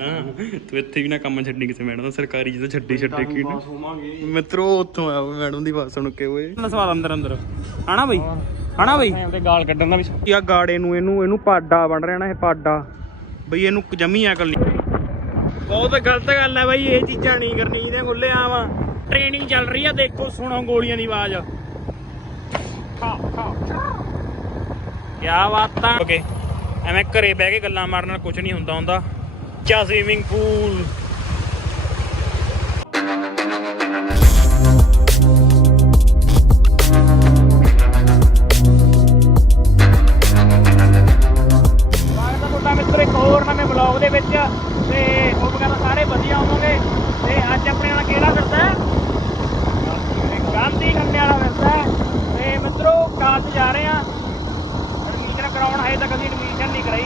ਨਾ। ਤੂੰ ਇੱਥੇ ਵੀ ਨਾ ਕੰਮ ਛੱਡੀ ਕਿਸੇ ਮੈਡਮ ਦਾ ਸਰਕਾਰੀ ਜਿਹਦਾ ਛੱਡੀ ਛੱਡੇ ਕੀ ਨਾ। ਮਿੱਤਰੋ ਉੱਥੋਂ ਆਇਆ ਮੈਡਮ ਦੀ ਆਵਾਜ਼ ਸੁਣ ਕੇ ਓਏ। ਸਵਾਲ ਅੰਦਰ ਅੰਦਰ। ਹਨਾ ਬਈ? ਹਨਾ ਬਈ? ਤੇ ਗਾਲ ਕੱਢਣ ਦਾ ਵੀ ਕੀ ਆ ਗਾੜੇ ਨੂੰ ਇਹਨੂੰ ਇਹਨੂੰ ਪਾਡਾ ਬਣ ਰਿਹਾ ਨਾ ਇਹ ਪਾਡਾ। ਬਈ ਇਹਨੂੰ ਜਮੀ ਅਕਲ ਨਹੀਂ ਬਹੁਤ ਗਲਤ ਗੱਲ ਹੈ ਬਈ ਇਹ ਚੀਜ਼ਾਂ ਨਹੀਂ ਕਰਨੀ ਇਹਦੇ ਖੁੱਲੇ ਆਵਾ। ਟ੍ਰੇਨਿੰਗ ਚੱਲ ਰਹੀ ਆ ਦੇਖੋ ਸੁਣੋ ਗੋਲੀਆਂ ਦੀ ਆਵਾਜ਼। ਕੀ ਬਾਤਾਂ। ਓਕੇ। ਐਵੇਂ ਘਰੇ ਬਹਿ ਕੇ ਗੱਲਾਂ ਮਾਰਨ ਨਾਲ ਕੁਝ ਨਹੀਂ ਹੁੰਦਾ ਹੁੰਦਾ। ਚਾ ਸਵੀਮਿੰਗ ਪੂਲ ਦੇ ਵਿੱਚ। ਤੇ ਉਹ ਵਗੈਰਾ ਸਾਰੇ ਵਧੀਆ ਹੋਵੋਗੇ। ਤੇ ਅੱਜ ਆਪਣੇ ਨਾਲ ਕਿਹੜਾ ਫਿਰਦਾ ਹੈ? ਗਾਂਧੀ ਕੰਨੇ ਵਾਲਾ ਫਿਰਦਾ ਹੈ। ਤੇ ਮਿੱਤਰੋ ਕਾਲਜ ਜਾ ਰਹੇ ਆ ਐਡਮਿਸ਼ਨ ਕਰਾਉਣ ਹਜੇ ਤੱਕ ਅਸੀਂ ਐਡਮਿਸ਼ਨ ਨਹੀਂ ਕਰਾਈ।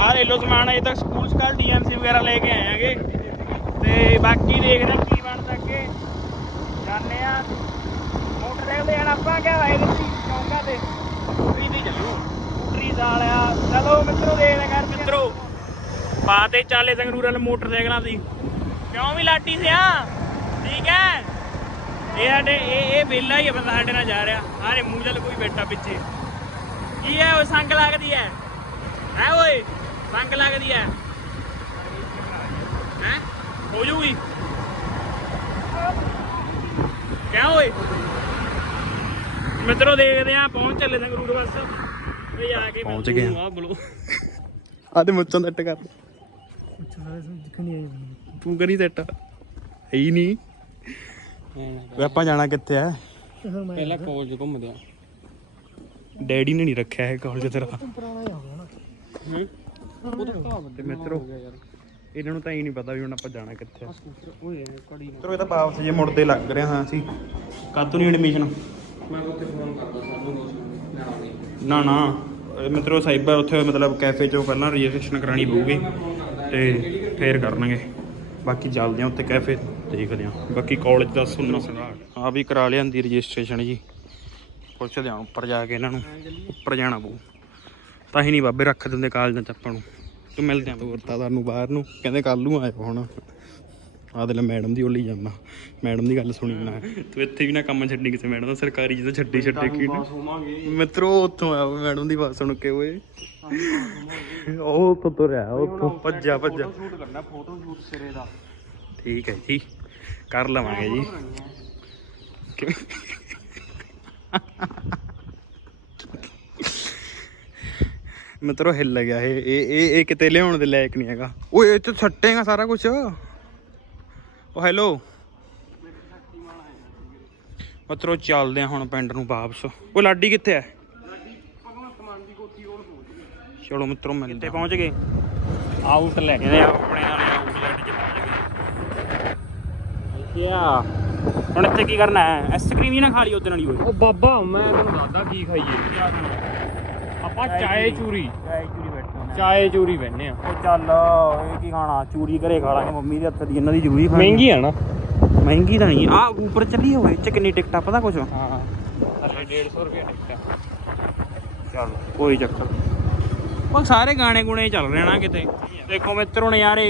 ਆਹ ਲੈ ਸਮਾਨ ਅਜੇ ਤੱਕ ਸਕਾਲ ਡੀਐਮਸੀ ਵਗੈਰਾ ਲੈ ਕੇ ਆਏ ਆਂਗੇ ਤੇ ਬਾਕੀ ਦੇਖਦੇ ਹਾਂ ਕੀ ਬਣਦਾ ਅੱਗੇ। ਜਾਣੇ ਆ ਮੋਟਰਸਾਈਕਲ ਤੇ ਜਾਣਾ ਆਪਾਂ ਕਿਹਾ ਵਾਏ ਦਿੱਤੀ ਚੌਂਕਾ ਤੇ। ਸਕੂਟਰੀ ਤੇ ਚੱਲੂ। ਸਕੂਟਰੀ ਦਾ ਵਾਲਿਆ ਚਲੋ ਮਿੱਤਰੋ ਦੇਖਦੇ ਕਰ ਮਿੱਤਰੋ ਬਾਤੇ ਚਾਲੇ ਸੰਗਰੂਰਾਂ ਨੂੰ ਮੋਟਰਸਾਈਕਲਾਂ ਦੀ। ਕਿਉਂ ਵੀ ਲਾਟੀ ਸਿਆ ਠੀਕ ਹੈ। ਇਹ ਸਾਡੇ ਇਹ ਇਹ ਵੇਲਾ ਹੀ ਆ ਬੰਦਾ ਸਾਡੇ ਨਾਲ ਜਾ ਰਿਹਾ। ਆਰੇ ਮੂੰਹ ਜਲ ਕੋਈ ਬੈਠਾ ਪਿੱਛੇ। ਕੀ ਹੈ ਉਹ ਸੰਗ ਲੱਗਦੀ ਹੈ? ਹੈ ਓਏ ਸੰਗ ਲੱਗਦੀ ਹੈ? ਹੈ ਹੋ ਜੂਗੀ ਕਿਆ ਓਏ ਮਿੱਤਰੋ ਦੇਖਦੇ ਆ ਪਹੁੰਚ ਚੱਲੇ ਸੰਗਰੂਰ ਬਸ ਤੇ ਆ ਕੇ ਪਹੁੰਚ ਗਏ ਆ ਬੋਲੋ ਆ ਤੇ ਮੁੱਛਾਂ ਦਾ ਕਰ ਤੂੰ ਕਰੀ ਸੈੱਟ ਹੈ ਹੀ ਨਹੀਂ ਵੀ ਆਪਾਂ ਜਾਣਾ ਕਿੱਥੇ ਆ? ਪਹਿਲਾਂ ਕਾਲਜ ਘੁੰਮਦੇ ਆ ਡੈਡੀ ਨੇ ਨਹੀਂ ਰੱਖਿਆ ਹੈ ਕਾਲਜ ਤੇਰਾ। ਉਹ ਤਾਂ ਤੇ ਮਿੱਤਰੋ ਇਹਨਾਂ ਨੂੰ ਤਾਂ ਹੀ ਨਹੀਂ ਪਤਾ ਵੀ ਹੁਣ ਆਪਾਂ ਜਾਣਾ ਕਿੱਥੇ ਆ। ਸਕੂਟਰ ਓਏ ਇਹ ਤਾਂ ਵਾਪਸ ਜੇ ਮੁੜਦੇ ਲੱਗ ਰਿਹਾ ਹਾਂ ਅਸੀਂ। ਕਾਤੋਂ ਨਹੀਂ ਐਡਮਿਸ਼ਨ ਮੈਂ ਉੱਥੇ ਫੋਨ ਕਰਦਾ ਸਾਨੂੰ ਦੋਸਤ ਲੈਣਾ ਨਹੀਂ ਨਾ ਨਾ। ਇਹ ਮਿੱਤਰੋ ਸਾਈਬਰ ਉੱਥੇ ਮਤਲਬ ਕੈਫੇ 'ਚੋਂ ਪਹਿਲਾਂ ਰਜਿਸਟ੍ਰੇਸ਼ਨ ਕਰਾਣੀ ਪਊਗੀ ਤੇ ਫੇਰ ਕਰਨਗੇ। ਬਾਕੀ ਚੱਲਦੇ ਆ ਉੱਥੇ ਕੈਫੇ ਦੇਖਦੇ ਆ ਬਾਕੀ ਕਾਲਜ ਦਾ ਸੁਣਨਾ ਆ ਵੀ ਕਰਾ ਲਿਆਂਦੀ ਰਜਿਸਟ੍ਰੇਸ਼ਨ ਜੀ। ਪੁੱਛਦੇ ਆ ਉੱਪਰ ਜਾ ਕੇ ਇਹਨਾਂ ਨੂੰ ਉੱਪਰ ਜਾਣਾ ਪਊ। ਤਾਂ ਹੀ ਨਹੀਂ ਬਾਬੇ ਰੱਖ ਦਿੰਦੇ ਕਾਲਜਾਂ 'ਚ ਆਪਾਂ ਨੂੰ। ਤੂੰ ਮਿਲਦੇ ਆ ਤੋਰਤਾ ਤੁਹਾਨੂੰ ਬਾਹਰ ਨੂੰ। ਕਹਿੰਦੇ ਕੱਲ ਨੂੰ ਆਇਓ ਹੁਣ। ਆ ਦੇ ਲੈ ਮੈਡਮ ਦੀ ਓਲੀ ਜਾਂਦਾ। ਮੈਡਮ ਦੀ ਗੱਲ ਸੁਣੀ ਨਾ ਤੂੰ ਇੱਥੇ ਵੀ ਨਾ ਕੰਮ ਛੱਡੀ ਕਿਸੇ ਮੈਡਮ ਦਾ ਸਰਕਾਰੀ ਜਿਹਦਾ ਛੱਡੀ ਛੱਡੇ ਕੀ ਮਿੱਤਰੋ ਉੱਥੋਂ ਆਇਆ ਮੈਡਮ ਦੀ ਆਵਾਜ਼ ਸੁਣ ਕੇ ਓਏ। ਉਹ ਉੱਥੋਂ ਤੁਰਿਆ ਉੱਥੋਂ ਭੱਜਿਆ ਭੱਜਿਆ ਫੋਟੋ ਸ਼ੂਟ ਕਰਨਾ ਫੋਟੋ ਸ਼ੂਟ ਸਿਰੇ ਦਾ। ਠੀਕ ਹੈ ਜੀ। ਕਰ ਲਵਾਂਗੇ ਜੀ। ਮਿੱਤਰੋ ਹਿੱਲ ਗਿਆ ਇਹ ਇਹ ਇਹ ਇਹ ਕਿਤੇ ਲਿਆਉਣ ਦੇ ਲਾਇਕ ਨਹੀਂ ਹੈਗਾ ਓਏ ਇਹ ਤੇ ਛੱਟੇਗਾ ਸਾਰਾ ਕੁਝ ਓ ਹੈਲੋ ਮਿੱਤਰੋ ਚੱਲਦੇ ਆ ਹੁਣ ਪਿੰਡ ਨੂੰ ਵਾਪਸ ਉਹ ਲਾਡੀ ਕਿੱਥੇ ਹੈ ਚਲੋ ਮਿੱਤਰੋ ਮਿਲਦੇ ਕਿੱਥੇ ਪਹੁੰਚ ਗਏ ਆਊਟ ਲੈ ਇਹਦੇ ਆਪਣੇ ਵਾਲੇ ਆਊਟਲੈਟ 'ਚ ਪਹੁੰਚ ਗਏ। ਕਿਆ ਹੁਣ ਇੱਥੇ ਕੀ ਕਰਨਾ ਹੈ? ਆਈਸਕ੍ਰੀਮ ਹੀ ਨਾ ਖਾ ਲਈ ਉਹਦੇ ਨਾਲ ਹੀ ਹੋਏ ਉਹ ਬਾਬਾ ਮੈਂ ਤੁਹਾਨੂੰ ਦੱਸਦਾ ਕੀ ਖਾਈਏ। ਆਪਾਂ ਚਾਏ ਚੂਰੀ। ਚਾਏ ਚੂਰੀ ਬੈਠਾ ਚਾਏ ਚੂਰੀ ਬੈਠਨੇ ਆ। ਉਹ ਚੱਲ ਇਹ ਕੀ ਖਾਣਾ? ਚੂਰੀ ਘਰੇ ਖਾ ਲਾਂਗੇ ਮੰਮੀ ਦੇ ਹੱਥ ਦੀ ਇਹਨਾਂ ਦੀ ਜ਼ਰੂਰੀ ਖਾਣੀ ਮਹਿੰਗੀ ਆ ਨਾ? ਮਹਿੰਗੀ ਤਾਂ ਨਹੀਂ ਆ ਉੱਪਰ ਚੱਲੀ ਹੋਏ ਚ ਕਿੰਨੀ ਟਿਕਟ ਆ ਪਤਾ ਕੁਛ? ਹਾਂ ਅਰੇ 150 ਰੁਪਏ ਟਿਕਟ ਚੱਲ ਕੋਈ ਚੱਕਰ ਉਹ ਸਾਰੇ ਗਾਣੇ ਗੁਣੇ ਚੱਲ ਰਹੇ ਨਾ ਕਿਤੇ। ਦੇਖੋ ਮਿੱਤਰੋ ਨਜ਼ਾਰੇ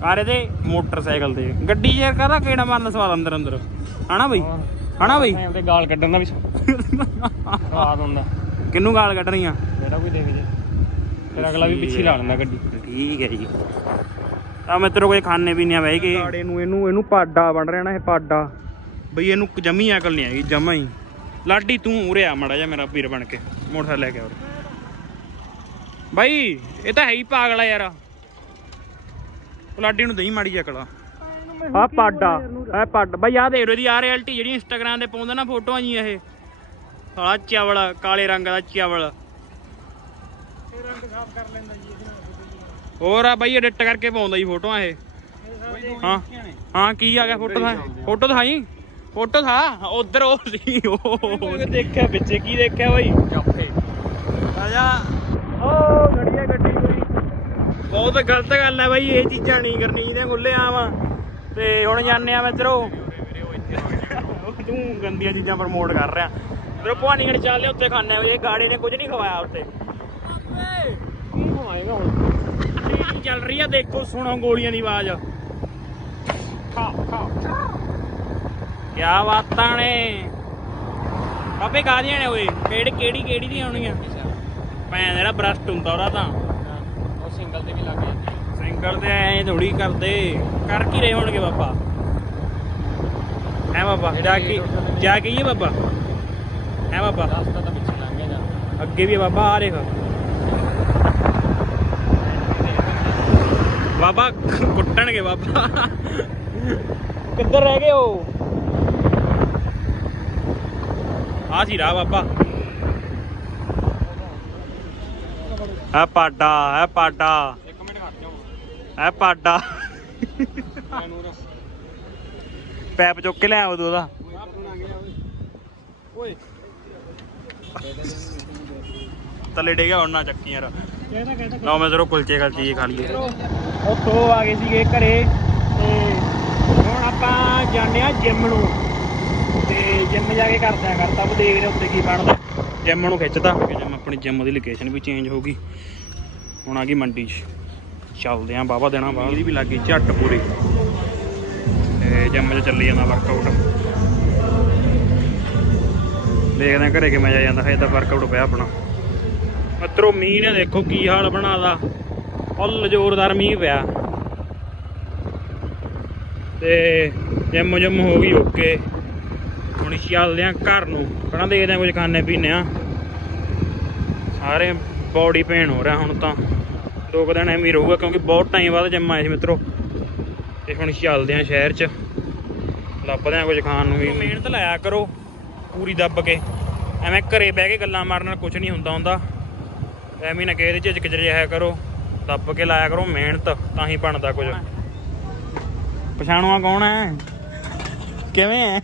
ਕਾਰੇ ਦੇ ਮੋਟਰਸਾਈਕਲ ਤੇ। ਗੱਡੀ ਯਾਰ ਕਾਹਦਾ ਕਿਹੜਾ ਮਾਰਨ ਸਵਾਦ ਅੰਦਰ ਅੰਦਰ ਹਨਾ ਬਈ? ਹਨਾ ਬਈ? ਤੇ ਗਾਲ ਕੱਢਣ ਦਾ ਵੀ ਸਵਾਦ ਹੁੰਦਾ। ਕਿੰਨੂੰ ਗਾਲ ਕੱਢ ਰਹੀਆਂ ਜਿਹੜਾ ਕੋਈ ਦੇਖ ਜੇ। ਫਿਰ ਅਗਲਾ ਵੀ ਪਿੱਛੇ ਲਾ ਲੈਂਦਾ ਗੱਡੀ। ਠੀਕ ਹੈ ਜੀ। ਤਾਂ ਮਿੱਤਰੋ ਕੋਈ ਖਾਣੇ ਪੀਣੇ ਆ ਬਹਿ ਕੇ। ਗਾੜੇ ਨੂੰ ਇਹਨੂੰ ਇਹਨੂੰ ਪਾਡਾ ਬਣ ਰਿਹਾ ਨਾ ਇਹ ਪਾਡਾ। ਬਈ ਇਹਨੂੰ ਜਮੀ ਅਕਲ ਨਹੀਂ ਆਈ ਜਮਾ ਹੀ। ਲਾਡੀ ਤੂੰ ਉਰੇ ਆ ਮੜਾ ਜਾ ਮੇਰਾ ਵੀਰ ਬਣ ਕੇ। ਮੋਟਰਸਾਈਕਲ ਲੈ ਕੇ ਆ ਬਾਈ ਇਹ ਤਾਂ ਹੈ ਹੀ ਪਾਗਲ ਆ ਯਾਰ ਲਾਡੀ ਨੂੰ ਦਹੀਂ ਮਾੜੀ ਜਕਲਾ ਆ ਪਾਡਾ ਆ ਪਾਡਾ। ਬਾਈ ਆ ਦੇਖ ਲੋ ਇਹਦੀ ਆ ਰਿਐਲਿਟੀ ਜਿਹੜੀ ਇੰਸਟਾਗ੍ਰਾਮ ਤੇ ਪਾਉਂਦਾ ਨਾ ਫੋਟੋਆਂ ਜੀ ਇਹ। ਸਾਲਾ ਚਾਵਲ ਕਾਲੇ ਰੰਗ ਦਾ ਚਾਵਲ। ਹੋਰ ਆ ਬਾਈ ਐਡਿਟ ਕਰਕੇ ਪਾਉਂਦਾ ਜੀ ਫੋਟੋਆਂ ਇਹ। ਹਾਂ ਹਾਂ ਕੀ ਆ ਗਿਆ ਫੋਟੋ ਦਾ? ਫੋਟੋ ਦਿਖਾਈ? ਫੋਟੋ ਥਾ ਉਧਰ ਉਹ ਸੀ ਉਹ। ਦੇਖਿਆ ਪਿੱਛੇ ਕੀ ਦੇਖਿਆ ਬਾਈ? ਚਾਫੇ ਆ ਜਾ ਓ ਗੜੀਆ ਗੱਡੀ ਕੋਈ। ਬਹੁਤ ਗਲਤ ਗੱਲ ਹੈ ਬਾਈ ਇਹ ਚੀਜ਼ਾਂ ਨਹੀਂ ਕਰਨੀ ਇਹਦੇ ਖੁੱਲੇ ਆਵਾਂ ਤੇ ਹੁਣ ਜਾਣੇ ਆ ਮਿੱਤਰੋ। ਤੂੰ ਗੰਦੀਆਂ ਚੀਜ਼ਾਂ ਪ੍ਰਮੋਟ ਕਰ ਰਿਹਾ। ਮਿੱਤਰੋ ਭਵਾਨੀ ਗੜੀ ਚੱਲ ਲਿਆ ਉੱਤੇ ਖਾਣੇ ਇਹ ਗਾੜੇ ਨੇ ਕੁਝ ਨਹੀਂ ਖਵਾਇਆ ਉੱਤੇ ਕੀ ਖਵਾਏਗਾ ਹੁਣ? Training ਚੱਲ ਰਹੀ ਆ ਦੇਖੋ ਸੁਣੋ ਗੋਲੀਆਂ ਦੀ ਆਵਾਜ਼। ਖਾ ਖਾ। ਬਾਤਾਂ ਨੇ? ਬਾਬੇ ਕਾਹਦੀਆਂ ਨੇ ਓਏ? ਕਿਹੜੀ ਕਿਹੜੀ ਕਿਹੜੀ ਦੀਆਂ ਆਉਣੀਆਂ ਭੈਣ ਜਿਹੜਾ ਬਰਸਟ ਹੁੰਦਾ ਉਹਦਾ ਤਾਂ। ਉਹ ਸਿੰਗਲ ਤੇ ਵੀ ਲੱਗ ਜਾਂਦੀ ਸਿੰਗਲ ਤੇ ਐ ਥੋੜੀ ਕਰਦੇ। ਕਰ ਕੀ ਰਹੇ ਹੋਣਗੇ ਬਾਬਾ? ਹੈ ਬਾਬਾ ਜਾ ਕੇ ਜਾ ਕੇ ਹੀ ਹੈ ਬਾਬਾ? ਹੈ ਬਾਬਾ। ਰਸਤਾ ਤਾਂ ਪਿੱਛੇ ਲੰਘ ਗਿਆ ਅੱਗੇ ਵੀ ਹੈ ਬਾਬਾ ਆ ਦੇਖ। ਬਾਬਾ ਕੁੱਟਣਗੇ ਬਾਬਾ। ਕਿੱਧਰ ਰਹਿ ਗਏ ਹੋ? ਆ ਸੀ ਰਾਹ ਬਾਬਾ। ਆ ਪਾਡਾ ਹੈ ਪਾਡਾ। ਇੱਕ ਮਿੰਟ ਖੜ ਜਾਓ। ਹੈ ਪਾਡਾ। ਪੈਪ ਚੁੱਕ ਕੇ ਲੈ ਆਓ ਤੂੰ ਉਹਦਾ ਓਏ। ਥੱਲੇ ਡੇਗਾ ਹੁਣ ਨਾ ਚੱਕੀ ਯਾਰ। ਕਹਿੰਦਾ ਕਹਿੰਦਾ ਲਓ ਮੈਂ ਜ਼ਰੂਰ ਕੁਲਚੇ ਕਲਚੇ ਖਾ ਲਈਏ। ਉੱਥੋਂ ਆ ਗਏ ਸੀਗੇ ਘਰੇ ਤੇ ਹੁਣ ਆਪਾਂ ਜਾਂਦੇ ਆ ਜਿਮ ਨੂੰ। ਤੇ ਜਿਮ ਜਾ ਕੇ ਕਰਦੇ ਆ ਕਰਤਾ ਉਹ ਦੇਖਦੇ ਆ ਉੱਤੇ ਕੀ ਬਣਦਾ। ਜਿਮ ਨੂੰ ਖਿੱਚਦਾ ਜਿਮ ਆਪਣੀ ਜਿਮ ਦੀ ਲੋਕੇਸ਼ਨ ਵੀ ਚੇਂਜ ਹੋ ਗਈ। ਹੁਣ ਆ ਗਈ ਮੰਡੀ 'ਚ। ਚੱਲਦੇ ਆ ਬਾਬਾ ਦੇਣਾ ਬਾਅਦ ਇਹਦੀ ਵੀ ਲੱਗ ਗਈ ਝੱਟ ਪੂਰੀ। ਤੇ ਜਿਮ 'ਚ ਚੱਲੀ ਜਾਂਦਾ ਵਰਕਆਊਟ ਦੇਖਦੇ ਆ ਘਰੇ ਕਿਵੇਂ ਜਾ ਜਾਂਦਾ ਹੈ ਤਾਂ ਵਰਕਆਊਟ ਪਿਆ ਆਪਣਾ। ਮਤਰੋ ਮੀਂਹ ਨੇ ਦੇਖੋ ਕੀ ਹਾਲ ਬਣਾਦਾ ਫੁੱਲ ਜ਼ੋਰਦਾਰ ਮੀਂਹ ਪਿਆ। ਤੇ ਜਿੰਮ ਜਿੰਮ ਹੋ ਗਈ ਓਕੇ। ਹੁਣ ਚੱਲਦੇ ਆ ਘਰ ਨੂੰ। ਪਹਿਲਾਂ ਦੇਖਦੇ ਆ ਕੁਝ ਖਾਣੇ ਪੀਣੇ ਆ। ਸਾਰੇ ਬੋਡੀ ਪੇਨ ਹੋ ਰਿਹਾ ਹੁਣ ਤਾਂ। ਦੋ ਕੁ ਦਿਨ ਐਵੇਂ ਰਹੂਗਾ ਕਿਉਂਕਿ ਬਹੁਤ ਟਾਈਮ ਬਾਅਦ ਜਿੰਮ ਆਏ ਸੀ ਮਿੱਤਰੋ। ਤੇ ਹੁਣ ਚੱਲਦੇ ਆ ਸ਼ਹਿਰ 'ਚ। ਲੱਭਦੇ ਆ ਕੁਝ ਖਾਣ ਨੂੰ ਵੀ। ਮਿਹਨਤ ਲਾਇਆ ਕਰੋ। ਪੂਰੀ ਦੱਬ ਕੇ। ਐਵੇਂ ਘਰੇ ਬਹਿ ਕੇ ਗੱਲਾਂ ਮਾਰਨ ਨਾਲ ਕੁਝ ਨਹੀਂ ਹੁੰਦਾ ਹੁੰਦਾ। ਐਵੇਂ ਨਾ ਕਿਸੇ ਦੇ ਝਿਜਕ ਚ ਕਰੋ, ਦੱਬ ਕੇ ਲਾਇਆ ਕਰੋ ਮਿਹਨਤ, ਤਾਂ ਹੀ ਬਣਦਾ ਕੁਝ। ਪਛਾਣੂਆ ਕੌਣ ਹੈ ਕਿਵੇਂ ਹੈ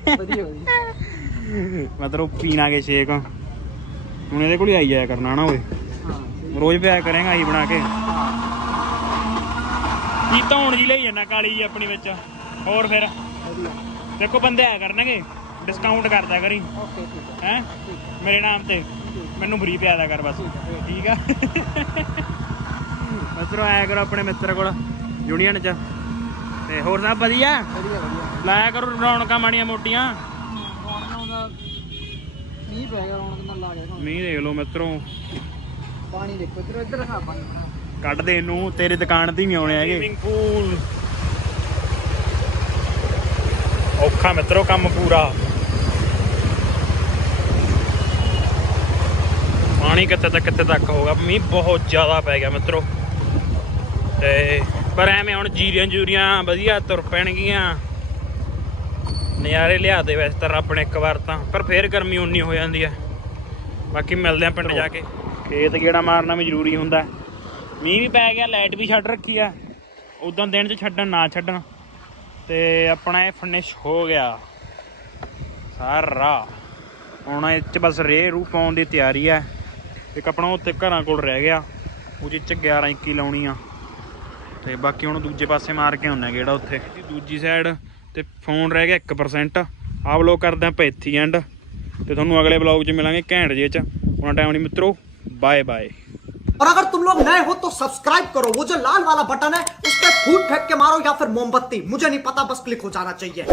ਮਤਲਬ ਪੀਣਾ ਕੇ ਸ਼ੇਕ ਹੁਣ ਇਹਦੇ ਕੋਲ ਹੀ ਆਈ ਜਾਇਆ ਕਰਨਾ ਨਾ ਓਏ। ਰੋਜ਼ ਪਿਆ ਕਰੇਗਾ ਆਹੀ ਬਣਾ ਕੇ। ਕੀ ਧੌਣ ਜੀ ਲਈ ਜਾਂਦਾ ਕਾਲੀ ਜੀ ਆਪਣੀ ਵਿੱਚ? ਹੋਰ ਫਿਰ? ਦੇਖੋ ਬੰਦੇ ਆਇਆ ਕਰਨਗੇ। ਡਿਸਕਾਊਂਟ ਕਰਦਾ ਕਰੀ। ਓਕੇ ਠੀਕ ਹੈ। ਮੇਰੇ ਨਾਮ ਤੇ। ਮੈਨੂੰ ਫਰੀ ਪਿਆ ਦਿਆ ਕਰ ਬਸ। ਠੀਕ ਆ? ਮਿੱਤਰੋ ਆਇਆ ਕਰੋ ਆਪਣੇ ਮਿੱਤਰ ਕੋਲ ਯੂਨੀਅਨ ਚ। ਤੇ ਹੋਰ ਸਭ ਵਧੀਆ? ਵਧੀਆ ਵਧੀਆ। ਲਾਇਆ ਕਰੋ ਰੌਣਕਾਂ ਮਾੜੀਆਂ ਮੋਟੀਆਂ। ਦਾ ਮੀਂਹ ਪੈ ਗਿਆ ਰੌਣਕ ਨਾਲ ਲਾ ਗਿਆ ਮੀਂਹ ਦੇਖ ਲਓ ਮਿੱਤਰੋ। ਪਾਣੀ ਦੇਖੋ ਇੱਧਰ ਇੱਧਰ ਰਖਾ ਪਾਣੀ ਕੱਢ ਦੇ ਇਹਨੂੰ ਤੇਰੀ ਦੁਕਾਨ ਤੇ ਹੀ ਨਹੀਂ ਆਉਣੇ ਹੈਗੇ। ਸਵਿਮਿੰਗ ਪੂਲ ਔਖਾ ਮਿੱਤਰੋ ਕੰਮ ਪੂਰਾ। ਪਾਣੀ ਕਿੱਥੇ ਤੱਕ ਕਿੱਥੇ ਤੱਕ ਹੋਗਾ ਮੀਂਹ ਬਹੁਤ ਜ਼ਿਆਦਾ ਪੈ ਗਿਆ ਮਿੱਤਰੋ। ਤੇ ਪਰ ਐਵੇਂ ਹੁਣ ਜੀਰੀਆਂ ਜੂਰੀਆਂ ਵਧੀਆ ਤੁਰ ਪੈਣਗੀਆਂ। ਨਜ਼ਾਰੇ ਲਿਆਦੇ ਵੈਸੇ ਤਾਂ ਰੱਬ ਨੇ ਇੱਕ ਵਾਰ ਤਾਂ, ਪਰ ਫੇਰ ਗਰਮੀ ਉਨੀ ਹੋ ਜਾਂਦੀ ਹੈ ਬਾਕੀ ਮਿਲਦੇ ਆ ਪਿੰਡ ਜਾ ਕੇ। ਖੇਤ ਗੇੜਾ ਮਾਰਨਾ ਵੀ ਜ਼ਰੂਰੀ ਹੁੰਦਾ। ਮੀਂਹ ਵੀ ਪੈ ਗਿਆ, ਲਾਈਟ ਵੀ ਛੱਡ ਰੱਖੀ ਆ। ਉਦੋਂ ਦਿਨ 'ਚ ਛੱਡਣ, ਨਾ ਛੱਡਣ। ਤੇ ਆਪਣਾ ਇਹ ਫਿਨਿਸ਼ ਹੋ ਗਿਆ। ਸਾਰਾ। ਹੁਣ ਇਹ 'ਚ ਬਸ ਰੇ ਰੂ ਪਾਉਣ ਦੀ ਤਿਆਰੀ ਆ। ਇੱਕ ਆਪਣਾ ਉੱਤੇ ਘਰਾਂ ਕੋਲ ਰਹਿ ਗਿਆ ਉਹਦੇ 'ਚ 11 21 ਲਾਉਣੀ ਆ ਤੇ ਬਾਕੀ ਹੁਣ ਦੂਜੇ ਪਾਸੇ ਮਾਰ ਕੇ ਆਉਣਾ ਕਿਹੜਾ ਉੱਥੇ ਇਹਦੀ ਦੂਜੀ ਸਾਈਡ ਤੇ ਫੋਨ ਰਹਿ ਗਿਆ 1% ਆਹ ਵਲੋਗ ਕਰਦੇ ਆਪਾਂ ਇੱਥੇ ਹੀ ਐਂਡ ਤੇ ਤੁਹਾਨੂੰ ਅਗਲੇ ਵਲੌਗ 'ਚ ਮਿਲਾਂਗੇ ਘੈਂਟ ਜੇ 'ਚ ਉਹਨਾਂ ਟਾਈਮ ਨਹੀਂ ਮਿੱਤਰੋ ਬਾਏ ਬਾਏ और अगर तुम लोग नए हो तो सब्सक्राइब करो वो जो लाल वाला बटन है उस पर फूट फेंक के मारो या फिर मोमबत्ती मुझे नहीं पता बस क्लिक हो जाना चाहिए